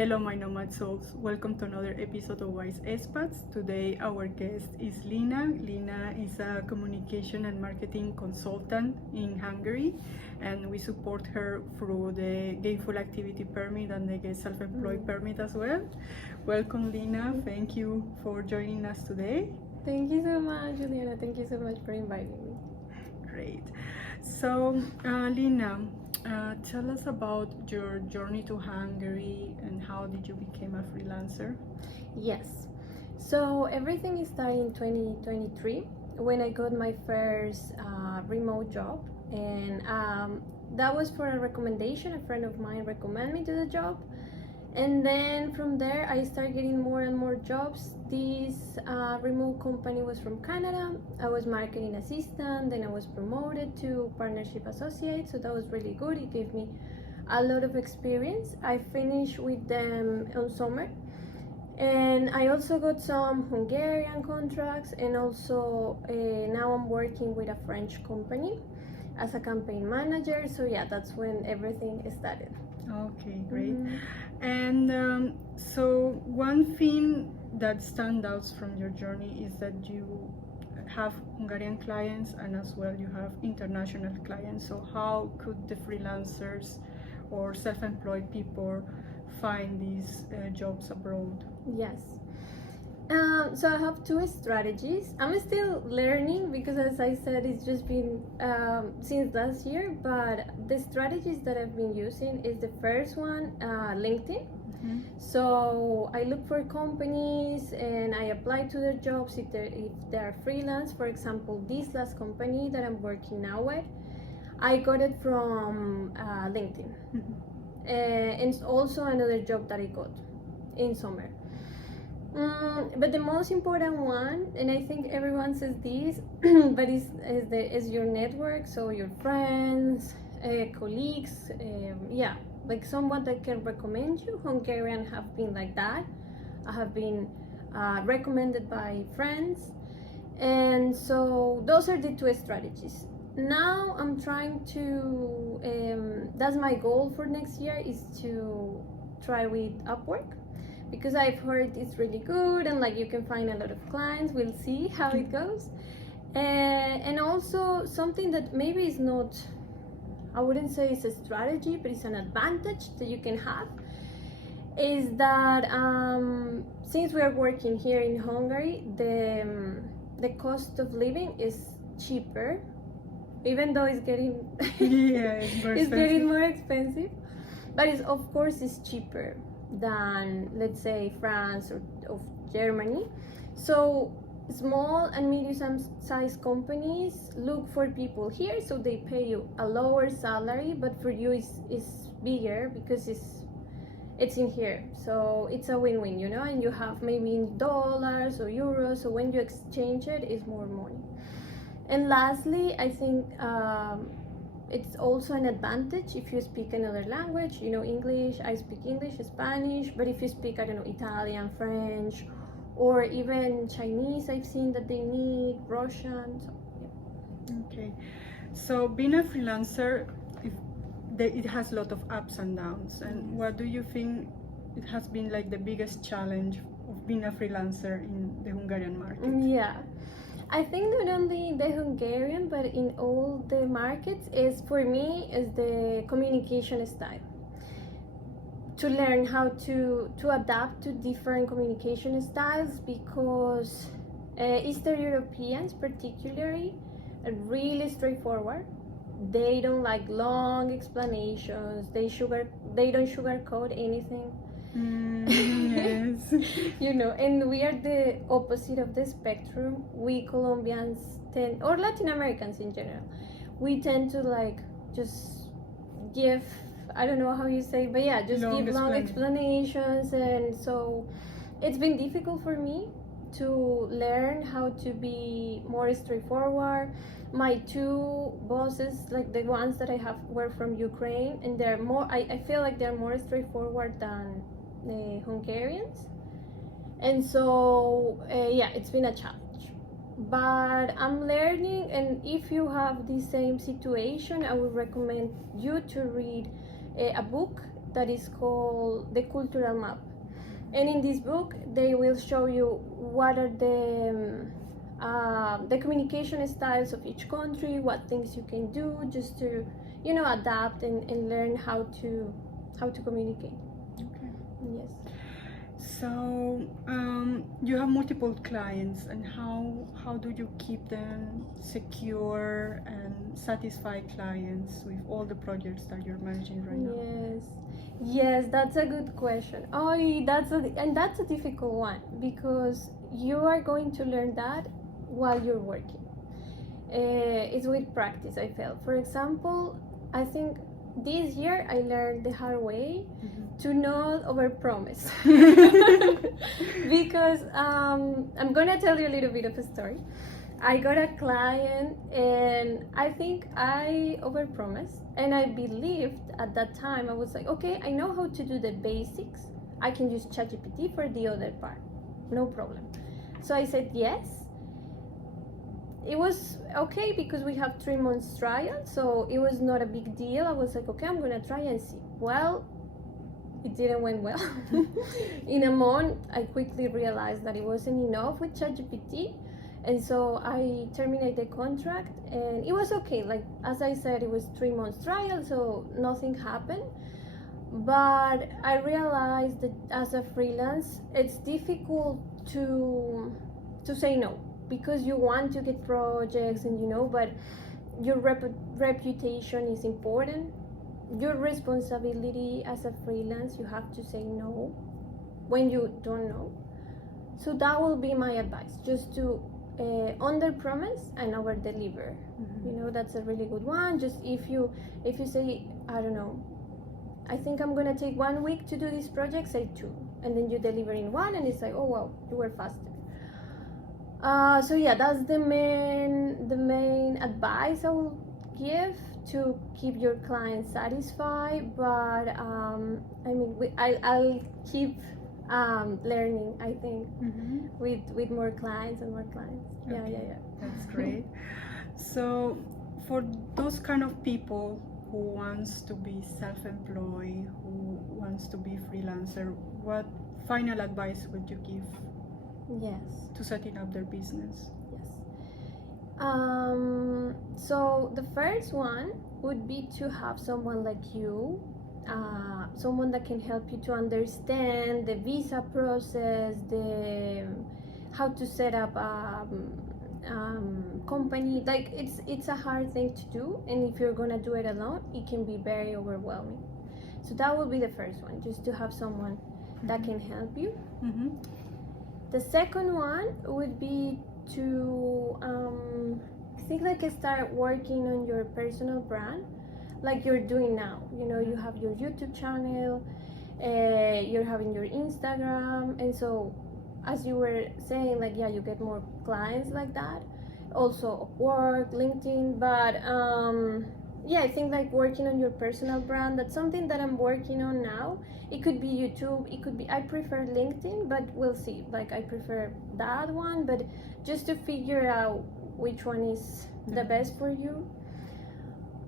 Hello, my Nomad souls. Welcome to another episode of Wise Expats. Today, our guest is Lina. Lina is a communication and marketing consultant in Hungary, and we support her through the Gainful activity permit and the self-employed permit as well. Welcome, Lina. Thank you for joining us today. Thank you so much, Juliana. Thank you so much for inviting me. Great. So, Lina, tell us about your journey to Hungary and how did you become a freelancer? Yes. So everything started in 2023 when I got my first remote job, and that was for a recommendation. A friend of mine recommended me to the job, and then from there I started getting more and more jobs. This remote company was from Canada. I was marketing assistant, then I was promoted to partnership associate, so that was really good. It gave me a lot of experience. I finished with them on summer, and I also got some Hungarian contracts, and also now I'm working with a French company as a campaign manager. So yeah, that's when everything started. Okay, great. And so one thing that stands out from your journey is that you have Hungarian clients and as well you have international clients. So how could the freelancers or self-employed people find these jobs abroad? Yes. So I have two strategies. I'm still learning because, as I said, it's just been since last year. But the strategies that I've been using is the first one, LinkedIn. So I look for companies and I apply to their jobs if they're freelance. For example, this last company that I'm working now with, I got it from LinkedIn. And it's also another job that I got in summer. But the most important one, and I think everyone says this, but is your network. So your friends, colleagues, like someone that can recommend you. Hungarian have been like that. I have been recommended by friends, and so those are the two strategies. Now I'm trying to. That's my goal for next year, is to try with Upwork, because I've heard it's really good and like you can find a lot of clients. We'll see how it goes. And also something that maybe is not, I wouldn't say it's a strategy, but it's an advantage that you can have, is that since we are working here in Hungary, the cost of living is cheaper, even though it's getting it's getting more expensive, but of course it's cheaper than, let's say, France or of Germany. So small and medium-sized companies look for people here, so they pay you a lower salary, but for you it's bigger because it's in here. So it's a win-win, and you have maybe in dollars or euros, so when you exchange it's more money. And lastly, I think it's also an advantage if you speak another language, English. I speak English, Spanish, but if you speak, I don't know, Italian, French, or even Chinese, I've seen that they need Russian. So, yeah. Okay, so being a freelancer, it has a lot of ups and downs. And what do you think it has been like the biggest challenge of being a freelancer in the Hungarian market? Yeah. I think not only the Hungarian, but in all the markets, is the communication style. To learn how to adapt to different communication styles, because Eastern Europeans particularly are really straightforward. They don't like long explanations. They don't sugarcoat anything. Yes. And we are the opposite of the spectrum. We Colombians tend, or Latin Americans in general, we tend to like just give, I don't know how you say, but yeah, just give long explanations. And so it's been difficult for me to learn how to be more straightforward. My two bosses, like the ones that I have, were from Ukraine, and they're more, I feel like they're more straightforward than the Hungarians. And so it's been a challenge, but I'm learning. And if you have the same situation, I would recommend you to read a book that is called the cultural map. And in this book, they will show you what are the communication styles of each country, what things you can do just to, adapt and learn how to communicate. Okay. Yes. So you have multiple clients, and how do you keep them secure and satisfy clients with all the projects that you're managing right now? Yes, that's a good question. That's a difficult one because you are going to learn that while you're working. It's with practice, I felt. For example, I think this year I learned the hard way to not overpromise. Because I'm gonna tell you a little bit of a story. I got a client and I think I overpromised, and I believed at that time, I was like, okay, I know how to do the basics. I can use ChatGPT for the other part, no problem. So I said yes. It was okay because we have 3 months trial, so it was not a big deal. I was like, okay, I'm gonna try and see. Well, it didn't went well. In a month, I quickly realized that it wasn't enough with ChatGPT, and so I terminated the contract, and it was okay. Like, as I said, it was 3 months trial, so nothing happened. But I realized that as a freelance, it's difficult to say no, because you want to get projects and but your reputation is important. Your responsibility as a freelance, you have to say no when you don't know. So that will be my advice, just to under promise and over deliver. That's a really good one. Just if you say, I don't know, I think I'm gonna take 1 week to do this project, say 2, and then you deliver in 1, and it's like, oh wow, you were faster. So yeah, that's the main advice I will give to keep your clients satisfied. But I'll keep learning, I think, with more clients and more clients. Okay. Yeah. That's great. So for those kind of people who wants to be self-employed, who wants to be freelancer, what final advice would you give? Yes. To setting up their business? Yes. So the first one would be to have someone like you, someone that can help you to understand the visa process, how to set up a company. Like, it's a hard thing to do, and if you're gonna do it alone, it can be very overwhelming. So that would be the first one, just to have someone that can help you. The second one would be to I think, like, start working on your personal brand, like you're doing now. You have your YouTube channel, you're having your Instagram, and so as you were saying, like, yeah, you get more clients like that. Also work, LinkedIn, but yeah, I think, like, working on your personal brand, that's something that I'm working on now. It could be YouTube, it could be, I prefer LinkedIn, but we'll see. Like, I prefer that one, but just to figure out which one is the best for you.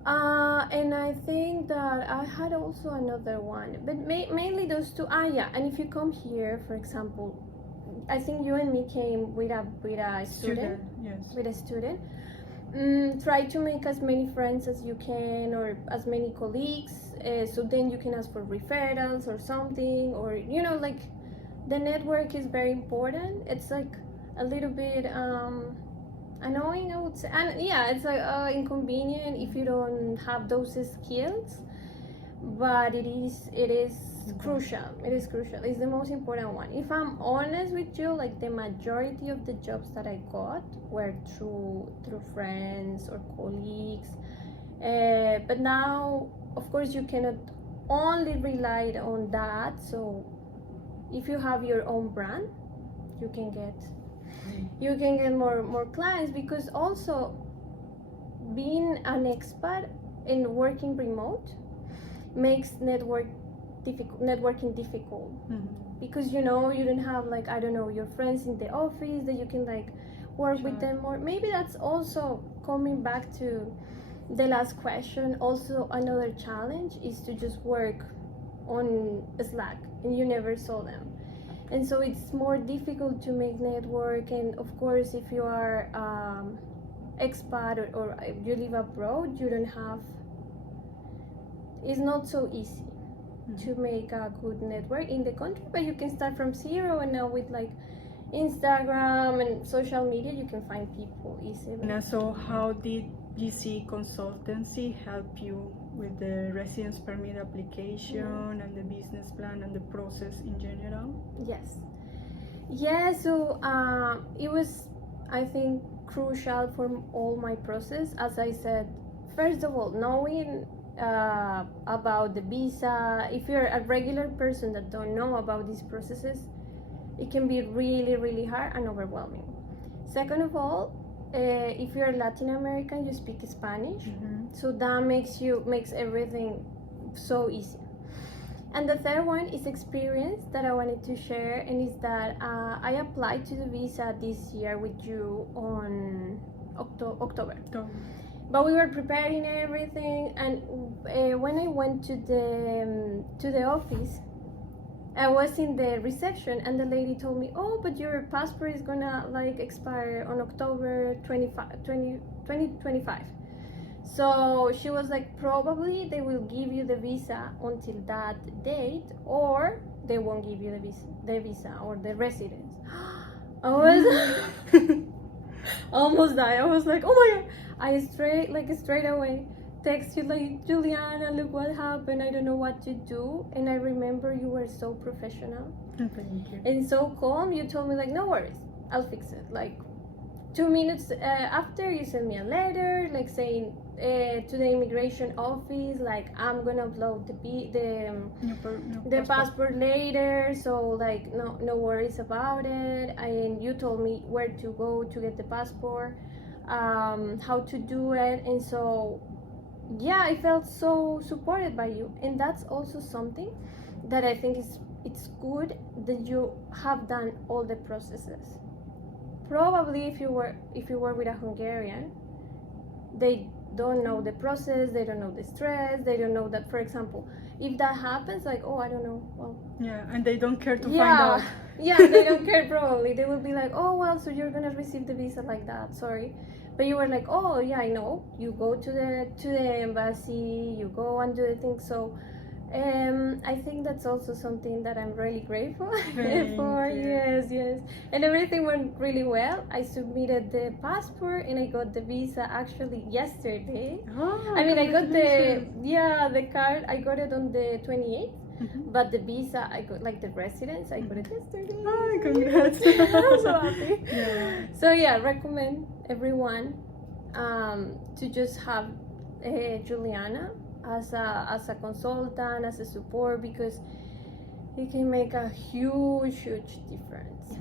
And I think that I had also another one, but mainly those two. Yeah, and if you come here, for example, I think you and me came with a student. Yes. With a student. Try to make as many friends as you can, or as many colleagues, so then you can ask for referrals or something, or like, the network is very important. It's like a little bit annoying, I would say, and yeah, it's like inconvenient if you don't have those skills, but it is crucial. It is crucial. It's the most important one. If I'm honest with you, like, the majority of the jobs that I got were through friends or colleagues, but now, of course, you cannot only rely on that. So if you have your own brand, you can get more clients, because also being an expat and working remote makes networking difficult, because you don't have, like, I don't know, your friends in the office that you can, like, work with them more. Maybe that's also coming back to the last question. Also, another challenge is to just work on Slack and you never saw them. And so it's more difficult to make network, and of course if you are expat or if you live abroad, you don't have, it's not so easy to make a good network in the country, but you can start from zero, and now with like Instagram and social media you can find people easily. So how did GC consultancy help you with the residence permit application and the business plan and the process in general? Yes, so it was, I think, crucial for all my process. As I said, first of all, knowing about the visa. If you're a regular person that don't know about these processes, it can be really, really hard and overwhelming. Second of all, if you're Latin American, you speak Spanish, so that makes everything so easy. And the third one is experience that I wanted to share, and is that I applied to the visa this year with you on October. But we were preparing everything, and when I went to the office, I was in the reception, and the lady told me, "Oh, but your passport is gonna like expire on October 2025." So she was like, "Probably they will give you the visa until that date, or they won't give you the visa or the residence." I was almost died. I was like, "Oh my god!" I straight away text you like, "Juliana, look what happened. I don't know what to do." And I remember you were so professional. Thank you. And so calm. You told me like, "No worries, I'll fix it." Like 2 minutes after, you sent me a letter like saying to the immigration office, like, "I'm gonna upload the passport later, so like no worries about it." And you told me where to go to get the passport, how to do it. And so yeah, I felt so supported by you, and that's also something that I think it's good that you have done all the processes. Probably if you were with a Hungarian, they don't know the process, they don't know the stress, they don't know that, for example, if that happens, like, "Oh, I don't know." Well, yeah, and they don't care to find out. Yeah, they don't care. Probably they will be like, "Oh, well, so you're gonna receive the visa like that, sorry." But you were like, "Oh yeah, I know." You go to the embassy, you go and do the thing. So I think that's also something that I'm really grateful for. Yes. And everything went really well. I submitted the passport and I got the visa actually yesterday. I mean, I got the card, I got it on the 28th. But the visa, I got like the residence, I got it yesterday. Oh, congrats. I'm so happy. Yeah. So yeah, recommend everyone to just have Juliana as a consultant, as a support, because it can make a huge difference.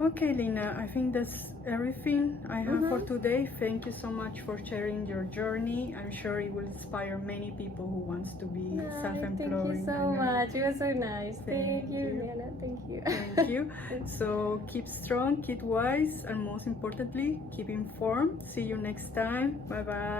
Okay, Lina, I think that's everything I have for today. Thank you so much for sharing your journey. I'm sure it will inspire many people who wants to be self-employed. Thank you so much. It was so nice. Thank you, Lina. Thank you. Thank you. So keep strong, keep wise, and most importantly, keep informed. See you next time. Bye-bye.